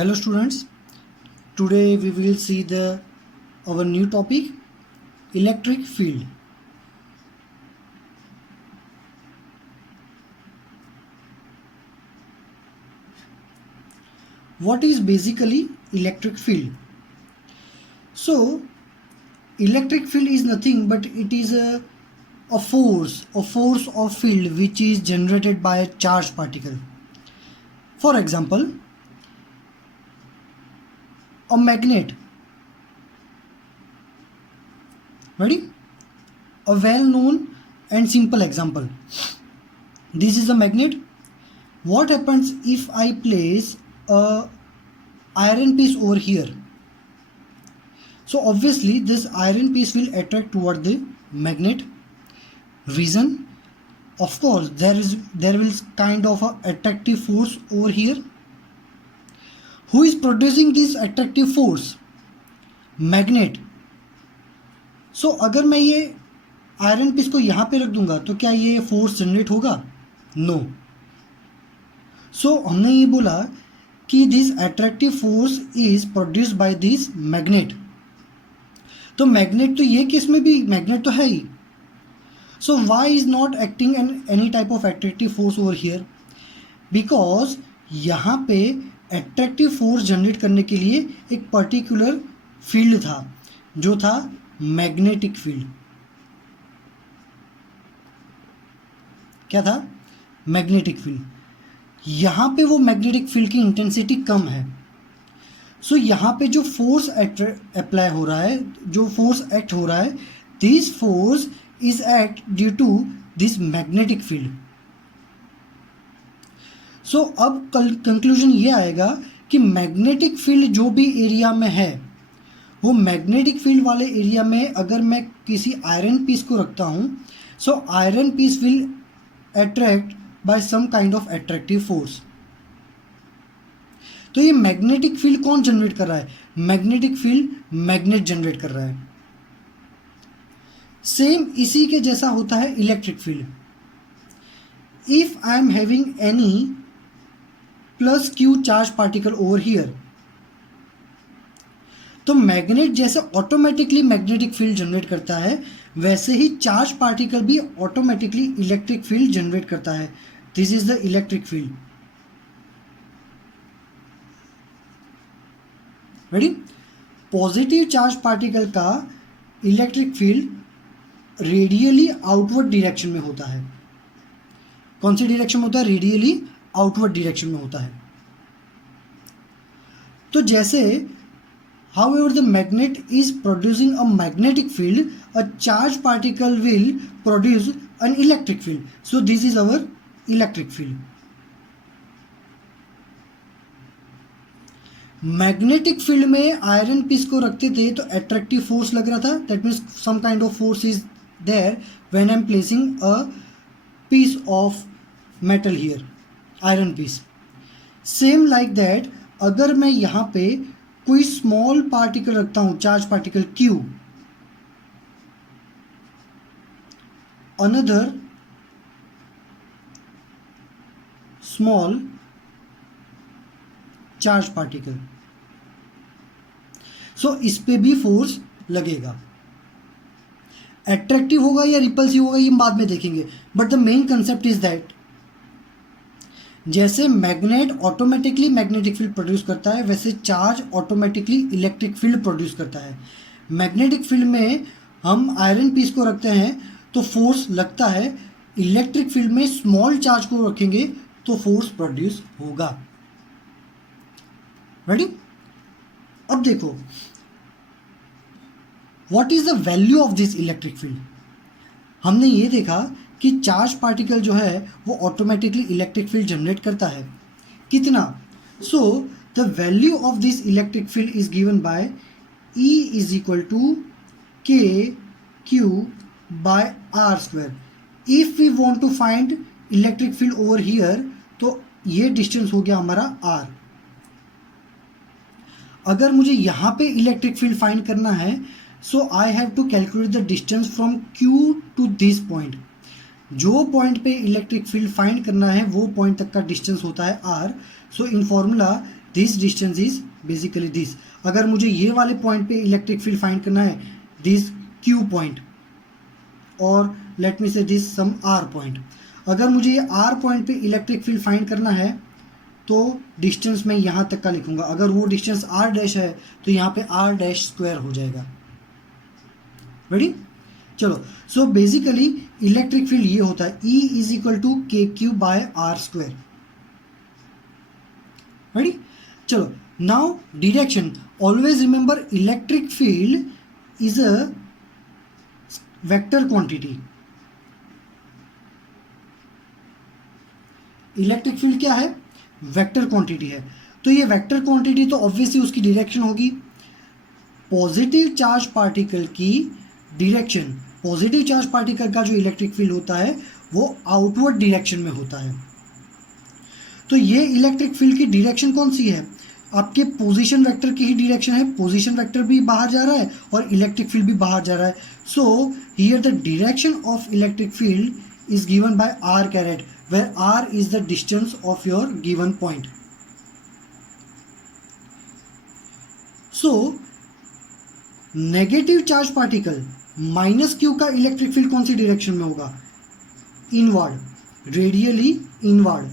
Hello students, today we will see our new topic electric field. What is basically electric field? So electric field is nothing but it is a force of field which is generated by a charged particle. For example, a magnet. Ready? A well-known and simple example. This is a magnet. What happens if I place a iron piece over here? So obviously this iron piece will attract toward the magnet. Reason? Of course there will kind of a attractive force over here. Who is producing this attractive force? Magnet. So अगर मैं ये iron piece को यहाँ पे रख दूंगा तो क्या ये फोर्स जनरेट होगा? नो. सो हमने ये बोला कि this attractive force is produced by this magnet. तो मैग्नेट तो ये केस में भी मैग्नेट तो है ही. So why is not acting any type of attractive force over here? Because यहाँ पे अट्रैक्टिव फोर्स जनरेट करने के लिए एक पर्टिकुलर फील्ड था जो था मैग्नेटिक फील्ड. क्या था? Magnetic field. यहाँ पे वो मैग्नेटिक फील्ड की इंटेंसिटी कम है. सो यहाँ पे जो फोर्स अप्लाई हो रहा है, जो फोर्स एक्ट हो रहा है, this force is act due to this magnetic field. So अब कंक्लूजन ये आएगा कि मैग्नेटिक फील्ड जो भी एरिया में है, वो मैग्नेटिक फील्ड वाले एरिया में अगर मैं किसी आयरन पीस को रखता हूँ, so iron piece will attract by some kind of attractive force. तो ये मैग्नेटिक फील्ड कौन जनरेट कर रहा है? मैग्नेटिक फील्ड मैग्नेट जनरेट कर रहा है. सेम इसी के जैसा होता है electric field. If I am having any plus Q charge particle over here, तो मैग्नेट जैसे ऑटोमेटिकली मैग्नेटिक फील्ड जनरेट करता है, वैसे ही चार्ज पार्टिकल भी ऑटोमेटिकली इलेक्ट्रिक फील्ड जनरेट करता है. This is the electric field. Ready? Positive charge particle का electric field radially outward direction में होता है. कौन सी डायरेक्शन में होता है? रेडियली आउटवर्ड डायरेक्शन में होता है. तो जैसे however the magnet is producing a magnetic field, a charged particle will produce an electric field. So this is our electric field. Magnetic field में आयरन पीस को रखते थे तो अट्रैक्टिव फोर्स लग रहा था. That means some kind of force is there when I am placing a piece of metal here, iron piece. Same like that अगर मैं यहाँ पे कोई स्मॉल पार्टिकल रखता हूं, charge particle Q, another small charge particle, so इस पे भी फोर्स लगेगा. अट्रैक्टिव होगा या रिपल्सिव होगा ये हम बाद में देखेंगे, but the main concept is that जैसे magnet automatically magnetic field produce करता है, वैसे charge automatically electric field produce करता है. मैग्नेटिक फील्ड में हम आयरन पीस को रखते हैं तो फोर्स लगता है. इलेक्ट्रिक फील्ड में स्मॉल चार्ज को रखेंगे तो फोर्स प्रोड्यूस होगा. रेडी? अब देखो what is the value of this electric field. हमने ये देखा कि चार्ज पार्टिकल जो है वो ऑटोमेटिकली इलेक्ट्रिक फील्ड जनरेट करता है. कितना? So the value of this electric field is given by E is equal to K Q by R square. If we want to find electric field over here तो ये distance हो गया हमारा R. अगर मुझे यहाँ पे इलेक्ट्रिक फील्ड फाइंड करना है, so I have to calculate the distance from Q to this point. जो पॉइंट पे इलेक्ट्रिक फील्ड फाइंड करना है वो पॉइंट तक का डिस्टेंस होता है R. So in formula this distance is basically this. अगर मुझे ये वाले पॉइंट पे इलेक्ट्रिक फील्ड फाइंड करना है, दिस क्यू पॉइंट, और लेट मी से दिस सम आर पॉइंट, अगर मुझे ये आर पॉइंट पे इलेक्ट्रिक फील्ड फाइंड करना है तो डिस्टेंस मैं यहाँ तक का लिखूंगा। अगर वो डिस्टेंस आर डैश है तो यहाँ पे आर डैश स्क्वायर हो जाएगा। रेडी? चलो, सो बेसिकली इलेक्ट्रिक फील्ड ये होता है E is equal to K Q by R square. Ready? चलो, now direction, always remember electric field is a vector quantity. Electric field क्या है? वेक्टर क्वांटिटी है। तो ये वेक्टर क्वांटिटी तो ऑब्वियसली उसकी डायरेक्शन होगी। पॉजिटिव चार्ज पार्टिकल की डायरेक्शन, पॉजिटिव चार्ज पार्टिकल का जो इलेक्ट्रिक फील्ड होता है वो आउटवर्ड डायरेक्शन में होता है। तो ये इलेक्ट्रिक फील्ड की डायरेक्शन कौन सी है? आपके पोजीशन वेक्टर की ही डायरेक्शन है। पोजीशन वेक्टर भी बाहर जा रहा है और इलेक्ट्रिक फील्ड भी बाहर जा रहा है। So here the direction of electric field is given by R caret, where r is the distance of your given point. So negative charge particle minus Q का इलेक्ट्रिक फील्ड कौन सी direction में होगा? Inward, radially inward.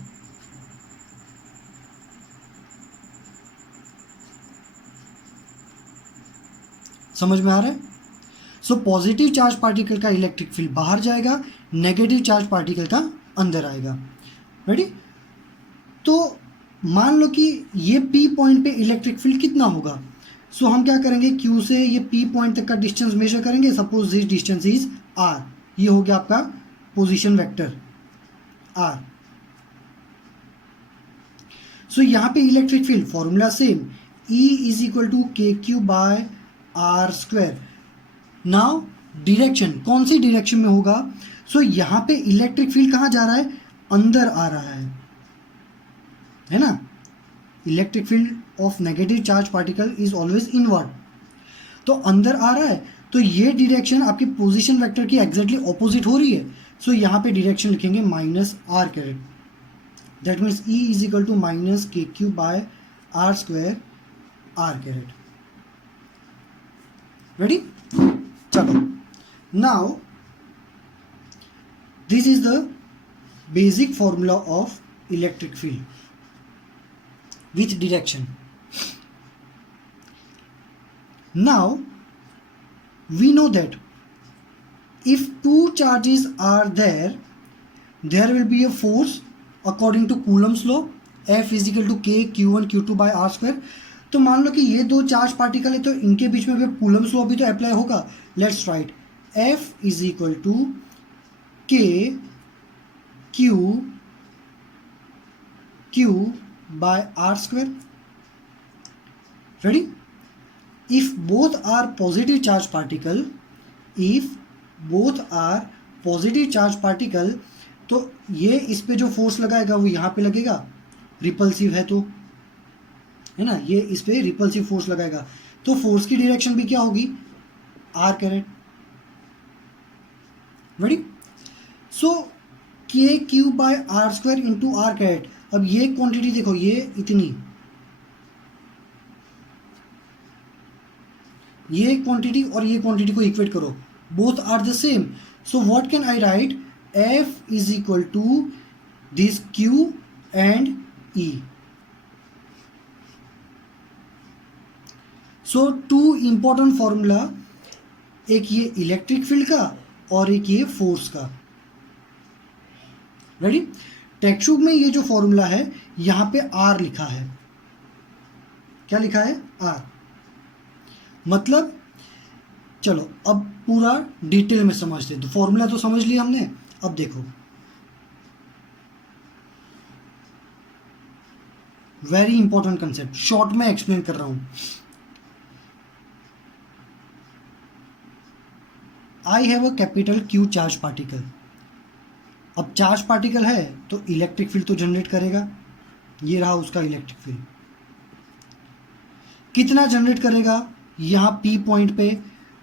समझ में आ रहा है? So positive charge particle का इलेक्ट्रिक फील्ड बाहर जाएगा, नेगेटिव चार्ज पार्टिकल का अंदर आएगा। रेडी? तो मान लो कि ये P पॉइंट पे इलेक्ट्रिक फील्ड कितना होगा। सो हम क्या करेंगे, Q से ये P पॉइंट तक का डिस्टेंस मेजर करेंगे। Suppose this distance is R, ये हो गया आपका पोजीशन वेक्टर R। सो यहाँ पे electric field formula same, E is equal to K Q by R square. Now direction कौन सी डायरेक्शन में होगा? सो यहाँ पे इलेक्ट्रिक फील्ड कहाँ जा रहा है? अंदर आ रहा है ना? Electric field of negative charge particle is always inward, तो अंदर आ रहा है। तो ये डायरेक्शन आपकी पोजीशन वेक्टर की एग्जैक्टली ऑपोजिट हो रही है। सो यहाँ पे डायरेक्शन लिखेंगे minus R caret, that means E is equal to minus K Q by R square R caret. Ready? चलो, now this is the basic formula of electric field with direction. Now we know that if two charges are there, there will be a force according to Coulomb's law, F is equal to K Q1 Q2 by R square. तो मान लो कि ये दो charge particle है तो इनके बीच में भी कूलम्स लॉ भी तो अप्लाई होगा। Let's write F is equal to K Q by R square. Ready? If both are positive charge particle, तो ये इस पे जो फोर्स लगाएगा वो यहाँ पे लगेगा, रिपल्सिव है तो, है ना, ये इस पे रिपल्सिव फोर्स लगाएगा। तो फोर्स की डायरेक्शन भी क्या होगी? Are caret. Ready? So K Q by R square into R caret. अब ये क्वांटिटी देखो, ये इतनी, ये क्वांटिटी और ये क्वांटिटी को इक्वेट करो, both are the same. So what can I write? F is equal to this Q and E। So two important formula, एक ये इलेक्ट्रिक फील्ड का और एक ये फोर्स का। रेडी? टेक्स्ट में ये जो फॉर्मूला है यहां पे R लिखा है। क्या लिखा है? R। मतलब चलो अब पूरा डिटेल में समझते हैं। तो फॉर्मूला तो समझ लिया हमने, अब देखो वेरी इंपॉर्टेंट कंसेप्ट, शॉर्ट में एक्सप्लेन कर रहा हूं। I have a capital Q charge particle. अब चार्ज पार्टिकल है तो इलेक्ट्रिक फील्ड तो जनरेट करेगा। ये रहा उसका इलेक्ट्रिक फील्ड। कितना जनरेट करेगा? यहाँ P पॉइंट पे,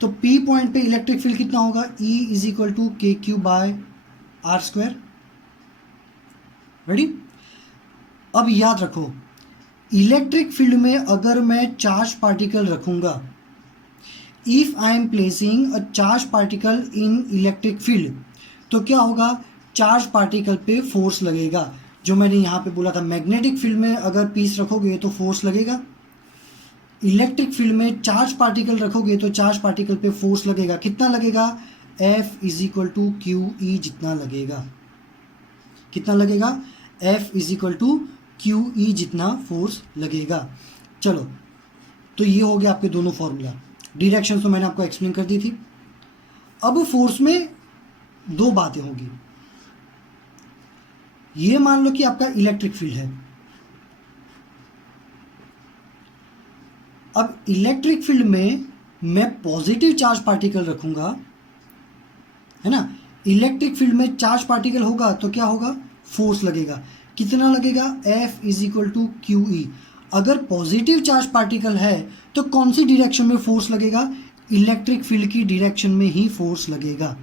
तो P पॉइंट पे इलेक्ट्रिक फील्ड कितना होगा? E is equal to K Q by R square. Ready? अब याद रखो इलेक्ट्रिक फील्ड में अगर मैं चार्ज पार्टिकल रखूंगा, if I am placing a charge particle in electric field, तो क्या होगा, चार्ज पार्टिकल पे फोर्स लगेगा। जो मैंने यहाँ पे बोला था, मैग्नेटिक फील्ड में अगर पीस रखोगे तो फोर्स लगेगा, इलेक्ट्रिक फील्ड में चार्ज पार्टिकल रखोगे तो चार्ज पार्टिकल पे फोर्स लगेगा। कितना लगेगा, F is equal to Q E जितना लगेगा। कितना लगेगा, F is equal to Q E जितना फोर्स लगेगा। चलो, तो ये हो गया आपके दोनों फॉर्मूला। डायरेक्शन तो मैंने आपको एक्सप्लेन कर दी थी। अब फोर्स में दो बातें होगी। ये मान लो कि आपका इलेक्ट्रिक फील्ड है। अब इलेक्ट्रिक फील्ड में मैं पॉजिटिव चार्ज पार्टिकल रखूंगा, है ना। इलेक्ट्रिक फील्ड में चार्ज पार्टिकल होगा तो क्या होगा, फोर्स लगेगा। कितना लगेगा, F is equal to Q E. अगर पॉजिटिव चार्ज पार्टिकल है तो कौन सी डायरेक्शन में फोर्स लगेगा, इलेक्ट्रिक फील्ड की डायरेक्शन में ही फोर्स लगेगा।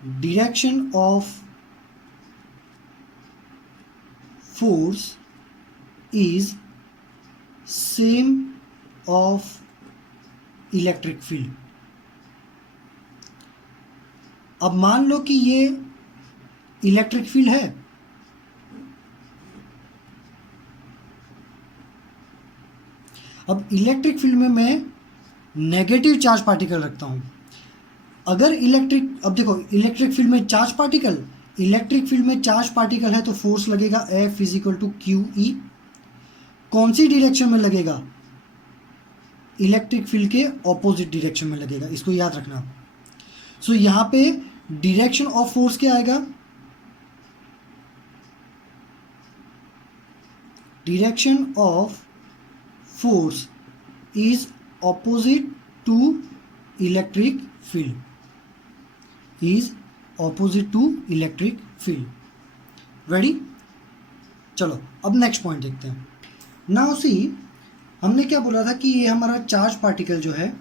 Direction of force is same of electric field. अब मान लो कि ये इलेक्ट्रिक फील्ड है, अब इलेक्ट्रिक फील्ड में मैं नेगेटिव चार्ज पार्टिकल रखता हूं। अगर अब देखो, इलेक्ट्रिक फील्ड में चार्ज पार्टिकल, इलेक्ट्रिक फील्ड में चार्ज पार्टिकल है तो फोर्स लगेगा F is equal to Q E. कौन सी डायरेक्शन में लगेगा, इलेक्ट्रिक फील्ड के ऑपोजिट डायरेक्शन में लगेगा, इसको याद रखना। सो यहां पे डायरेक्शन ऑफ फोर्स क्या आएगा, direction of force is opposite to electric field, is opposite to electric field. Ready, चलो अब नेक्स्ट पॉइंट देखते हैं। नाउ सी, हमने क्या बोला था कि ये हमारा चार्ज पार्टिकल जो है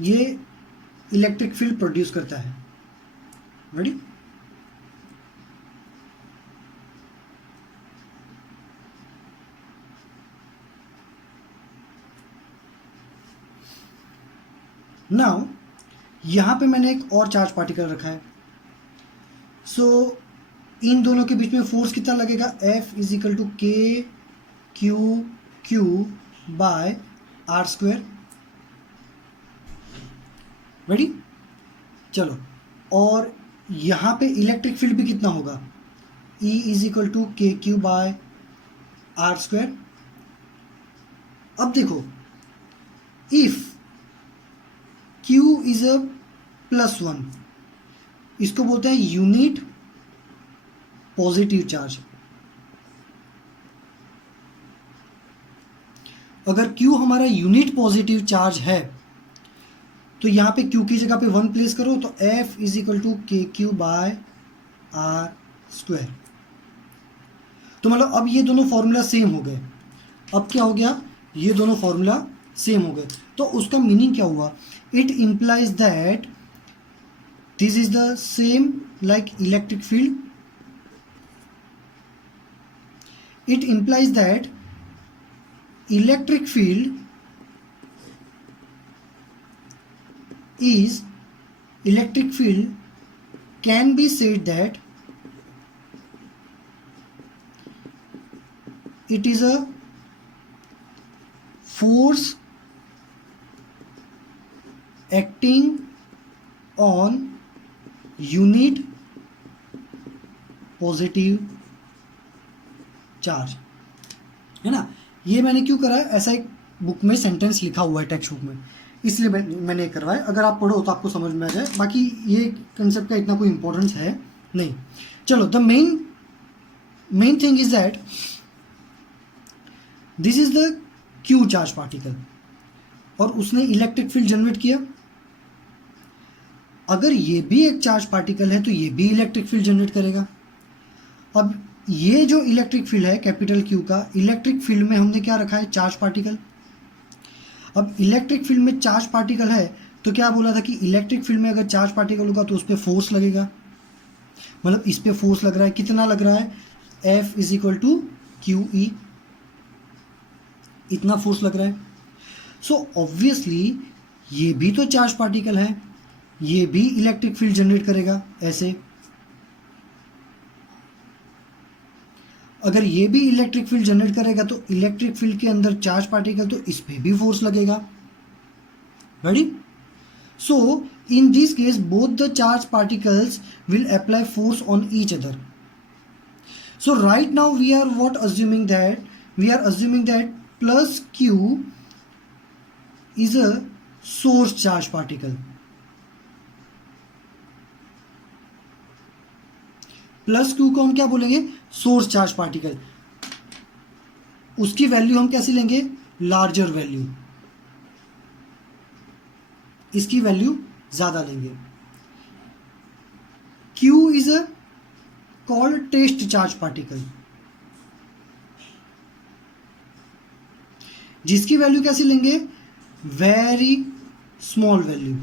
ये इलेक्ट्रिक फील्ड प्रोड्यूस करता है। रेडी, नाउ यहां पे मैंने एक और चार्ज पार्टिकल रखा है। सो इन दोनों के बीच में फोर्स कितना लगेगा, F is equal to K Q by R square. Ready, चलो, और यहां पे इलेक्ट्रिक फील्ड भी कितना होगा, E is equal to K Q by R square. अब देखो, इफ Q इज अ +1, इसको बोलते हैं यूनिट पॉजिटिव चार्ज। अगर Q हमारा यूनिट पॉजिटिव चार्ज है तो यहां पे Q की जगह पे 1 प्लेस करो तो F is equal to K Q by R square. तो मतलब अब ये दोनों फॉर्मूला सेम हो गए। अब क्या हो गया, ये दोनों फॉर्मूला सेम हो गए। तो उसका मीनिंग क्या हुआ, it implies that this is the same like electric field. It implies that electric field can be said that it is a force acting on unit positive charge, है ना। ये मैंने क्यों करा है, ऐसा एक बुक में सेंटेंस लिखा हुआ है टेक्स्ट बुक में, इसलिए मैंने करवाया। अगर आप पढ़ो तो आपको समझ में आ जाए, बाकी ये कंसेप्ट का इतना कोई इंपॉर्टेंस है नहीं। चलो, the main thing is that this is the Q charge particle और उसने इलेक्ट्रिक फील्ड जनरेट किया। अगर ये भी एक चार्ज पार्टिकल है तो ये भी इलेक्ट्रिक फील्ड जनरेट करेगा। अब ये जो इलेक्ट्रिक फील्ड है कैपिटल क्यू का, इलेक्ट्रिक फील्ड में हमने क्या रखा है, चार्ज पार्टिकल। अब इलेक्ट्रिक फील्ड में चार्ज पार्टिकल है तो क्या बोला था कि इलेक्ट्रिक फील्ड में अगर चार्ज पार्टिकल होगा तो उस पर फोर्स लगेगा। मतलब इस पे फोर्स लग रहा है, कितना लग रहा है, F is equal to Q E, इतना फोर्स लग रहा है। सो ऑब्वियसली ये भी तो चार्ज पार्टिकल है, ये भी इलेक्ट्रिक फील्ड जनरेट करेगा ऐसे। अगर ये भी इलेक्ट्रिक फील्ड जनरेट करेगा तो इलेक्ट्रिक फील्ड के अंदर चार्ज पार्टिकल, तो इस पे भी फोर्स लगेगा। Ready? So in this case both the charged particles will apply force on each other. So right now we are assuming that plus q is a source charge particle. Plus Q को हम क्या बोलेंगे, source charge particle. उसकी value हम कैसे लेंगे, larger value, इसकी value ज्यादा लेंगे। Q is a called test charge particle, जिसकी वैल्यू कैसे लेंगे, very small value.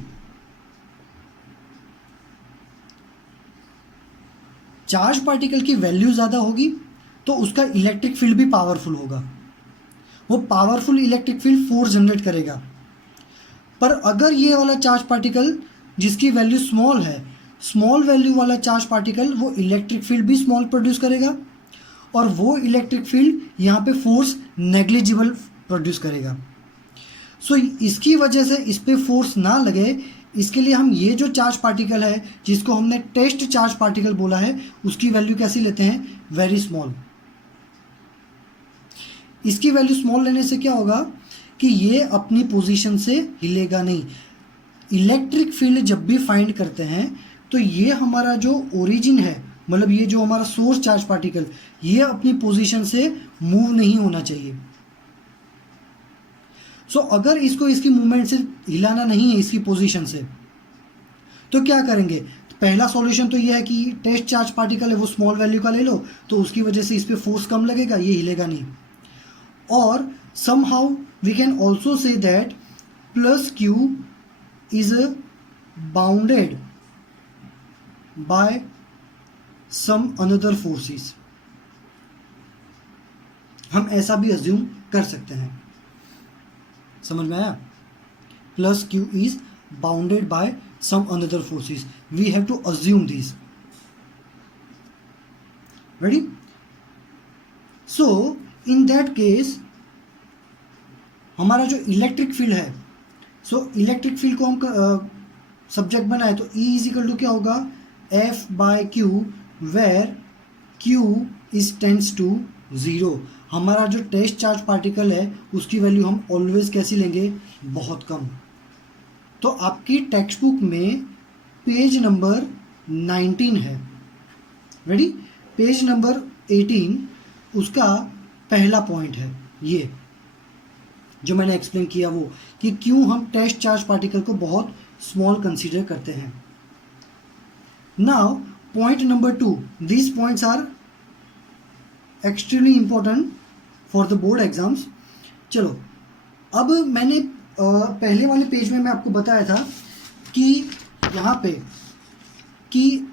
Charge particle की वैल्यू ज़्यादा होगी तो उसका इलेक्ट्रिक फील्ड भी पावरफुल होगा, वो powerful electric field force generate करेगा। पर अगर ये वाला चार्ज पार्टिकल जिसकी वैल्यू स्मॉल है, स्मॉल वैल्यू वाला चार्ज पार्टिकल, वो इलेक्ट्रिक फील्ड भी स्मॉल प्रोड्यूस करेगा और वो इलेक्ट्रिक फील्ड यहाँ पे फोर्स नेग्लिजिबल प्रोड्यूस करेगा। सो इसकी वजह से इस पे फोर्स ना लगे, इसके लिए हम ये जो चार्ज पार्टिकल है जिसको हमने टेस्ट चार्ज पार्टिकल बोला है, उसकी वैल्यू कैसी लेते हैं, वेरी स्मॉल। इसकी वैल्यू स्मॉल लेने से क्या होगा कि ये अपनी पोजीशन से हिलेगा नहीं। इलेक्ट्रिक फील्ड जब भी फाइंड करते हैं तो ये हमारा जो ओरिजिन है, मतलब ये जो हमारा सोर्स चार्ज पार्टिकल, ये अपनी पोजीशन से मूव नहीं होना चाहिए। सो अगर इसको इसकी मूवमेंट से हिलाना नहीं है, इसकी पोजीशन से, तो क्या करेंगे, तो पहला सॉल्यूशन तो ये है कि टेस्ट चार्ज पार्टिकल है वो स्मॉल वैल्यू का ले लो, तो उसकी वजह से इस पर फोर्स कम लगेगा, ये हिलेगा नहीं। और somehow we can also say that plus q is bounded by some another forces, हम ऐसा भी अज्यूम कर सकते हैं। समझ में आया? Plus Q is bounded by some another forces, we have to assume this. Ready? So in that case हमारा जो इलेक्ट्रिक फील्ड है, सो इलेक्ट्रिक फील्ड को हम सब्जेक्ट बनाए तो E इज इक्वल टू क्या होगा, F by Q, where Q is tends to 0। हमारा जो टेस्ट चार्ज पार्टिकल है उसकी वैल्यू हम ऑलवेज कैसी लेंगे, बहुत कम। तो आपकी टेक्स्ट बुक में पेज नंबर 19 है, रेडी? पेज नंबर 18 उसका पहला पॉइंट है ये जो मैंने एक्सप्लेन किया, वो कि क्यों हम टेस्ट चार्ज पार्टिकल को बहुत स्मॉल कंसीडर करते हैं। Now point number 2, these points are extremely important for the board exams. चलो, अब मैंने पहले वाले पेज में मैं आपको बताया था कि यहाँ पे कि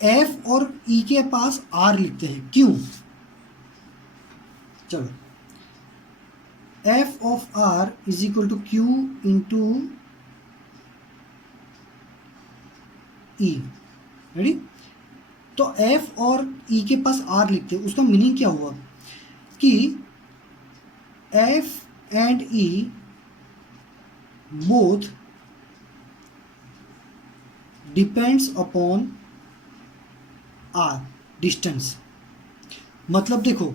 F और E के पास R लिखते हैं, क्यों? चलो, F of R is equal to Q into E, ready? तो F और E के पास R लिखते हैं, उसका मीनिंग क्या हुआ कि F and E both depends upon R, distance। मतलब देखो,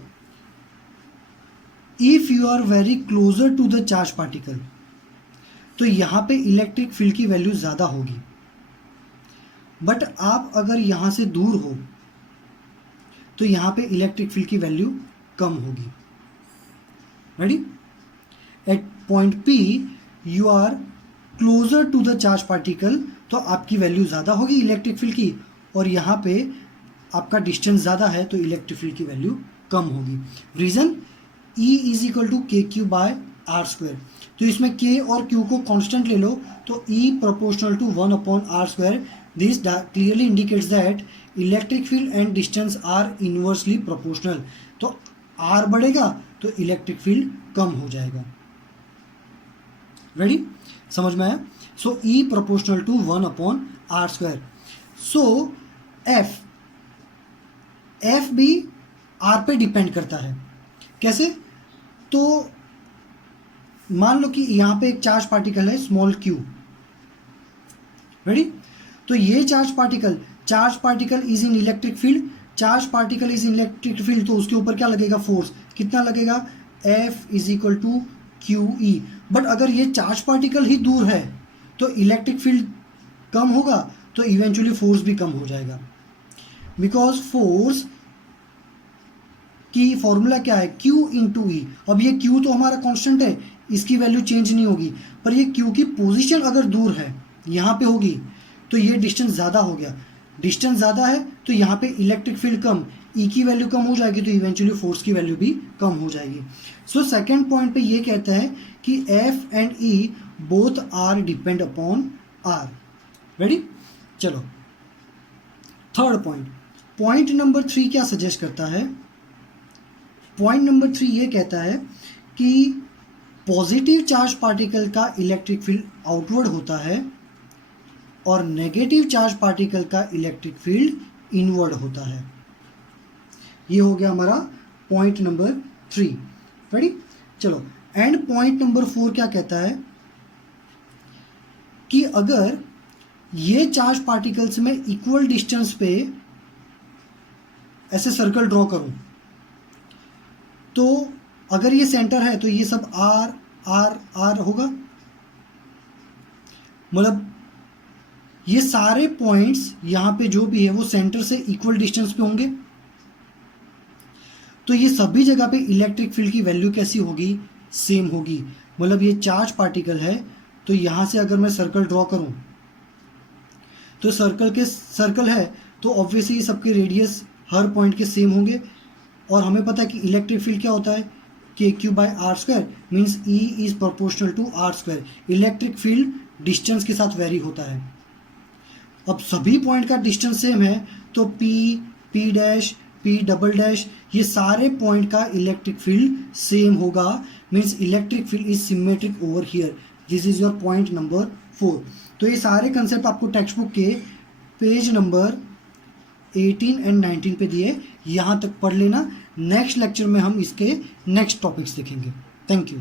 if you are very closer to the charge particle तो यहाँ पे इलेक्ट्रिक फील्ड की वैल्यू ज़्यादा होगी, बट आप अगर यहाँ से दूर हो तो यहाँ पे इलेक्ट्रिक फील्ड की वैल्यू कम होगी। Ready? At point P you are closer to the charge particle, तो आपकी वैल्यू ज़्यादा होगी इलेक्ट्रिक फील्ड की, और यहाँ पे आपका डिस्टेंस ज़्यादा है तो इलेक्ट्रिक फील्ड की वैल्यू कम होगी। Reason, E is equal to K Q by R square. तो इसमें K और Q को कांस्टेंट ले लो तो E proportional to 1 upon R square this clearly indicates that electric field and distance are inversely proportional. तो आर बढ़ेगा तो इलेक्ट्रिक फील्ड कम हो जाएगा। रेडी, समझ में आया? So E proportional to 1/r²। So F भी आर पे डिपेंड करता है। कैसे? तो मान लो कि यहाँ पे एक चार्ज पार्टिकल है स्मॉल क्यू। रेडी, तो ये charge particle is in electric field, charge particle is in electric field, तो उसके ऊपर क्या लगेगा? फोर्स। कितना लगेगा? F = QE। बट अगर ये चार्ज पार्टिकल ही दूर है तो इलेक्ट्रिक फील्ड कम होगा, तो इवेंचुअली फोर्स भी कम हो जाएगा। बिकॉज फोर्स की फॉर्मूला क्या है? Q × E। अब ये Q तो हमारा कांस्टेंट है, इसकी वैल्यू चेंज नहीं होगी, पर ये Q की पोजीशन अगर दूर है, यहाँ पे होगी, तो ये डिस्टेंस ज़्यादा हो गया। डिस्टेंस ज़्यादा है तो यहाँ पे इलेक्ट्रिक फील्ड कम, E की वैल्यू कम हो जाएगी, तो इवेंचुअली फोर्स की वैल्यू भी कम हो जाएगी। सो सेकेंड पॉइंट पे ये कहता है कि F and E both are depend upon R। Ready, चलो थर्ड पॉइंट नंबर 3 क्या सजेस्ट करता है? पॉइंट नंबर 3 ये कहता है कि पॉजिटिव चार्ज पार्टिकल का इलेक्ट्रिक फील्ड आउटवर्ड होता है और नेगेटिव चार्ज पार्टिकल का इलेक्ट्रिक फील्ड इनवर्ड होता है। ये हो गया हमारा पॉइंट नंबर 3। रेडी, चलो एंड पॉइंट नंबर 4 क्या कहता है कि अगर ये चार्ज पार्टिकल्स में इक्वल डिस्टेंस पे ऐसे सर्कल ड्रॉ करूं, तो अगर ये सेंटर है तो ये सब आर आर आर होगा, मतलब ये सारे पॉइंट्स यहाँ पे जो भी है वो सेंटर से इक्वल डिस्टेंस पे होंगे। तो ये सभी जगह पे इलेक्ट्रिक फील्ड की वैल्यू कैसी होगी? सेम होगी। मतलब ये चार्ज पार्टिकल है, तो यहाँ से अगर मैं सर्कल ड्रॉ करूँ तो सर्कल है तो ऑब्वियसली सबके रेडियस हर पॉइंट के सेम होंगे। और हमें पता है कि इलेक्ट्रिक फील्ड क्या होता है? KQ/r² means E is proportional to r²। Electric field distance के साथ वेरी होता है। अब सभी पॉइंट का डिस्टेंस सेम है तो P, P', P', ये सारे पॉइंट का इलेक्ट्रिक फील्ड सेम होगा, means electric field is symmetric over here. This is your point number 4। तो ये सारे कंसेप्ट आपको टेक्स्ट बुक के पेज नंबर 18 एंड 19 पे दिए, यहाँ तक पढ़ लेना। नेक्स्ट लेक्चर में हम इसके नेक्स्ट टॉपिक्स देखेंगे। Thank you.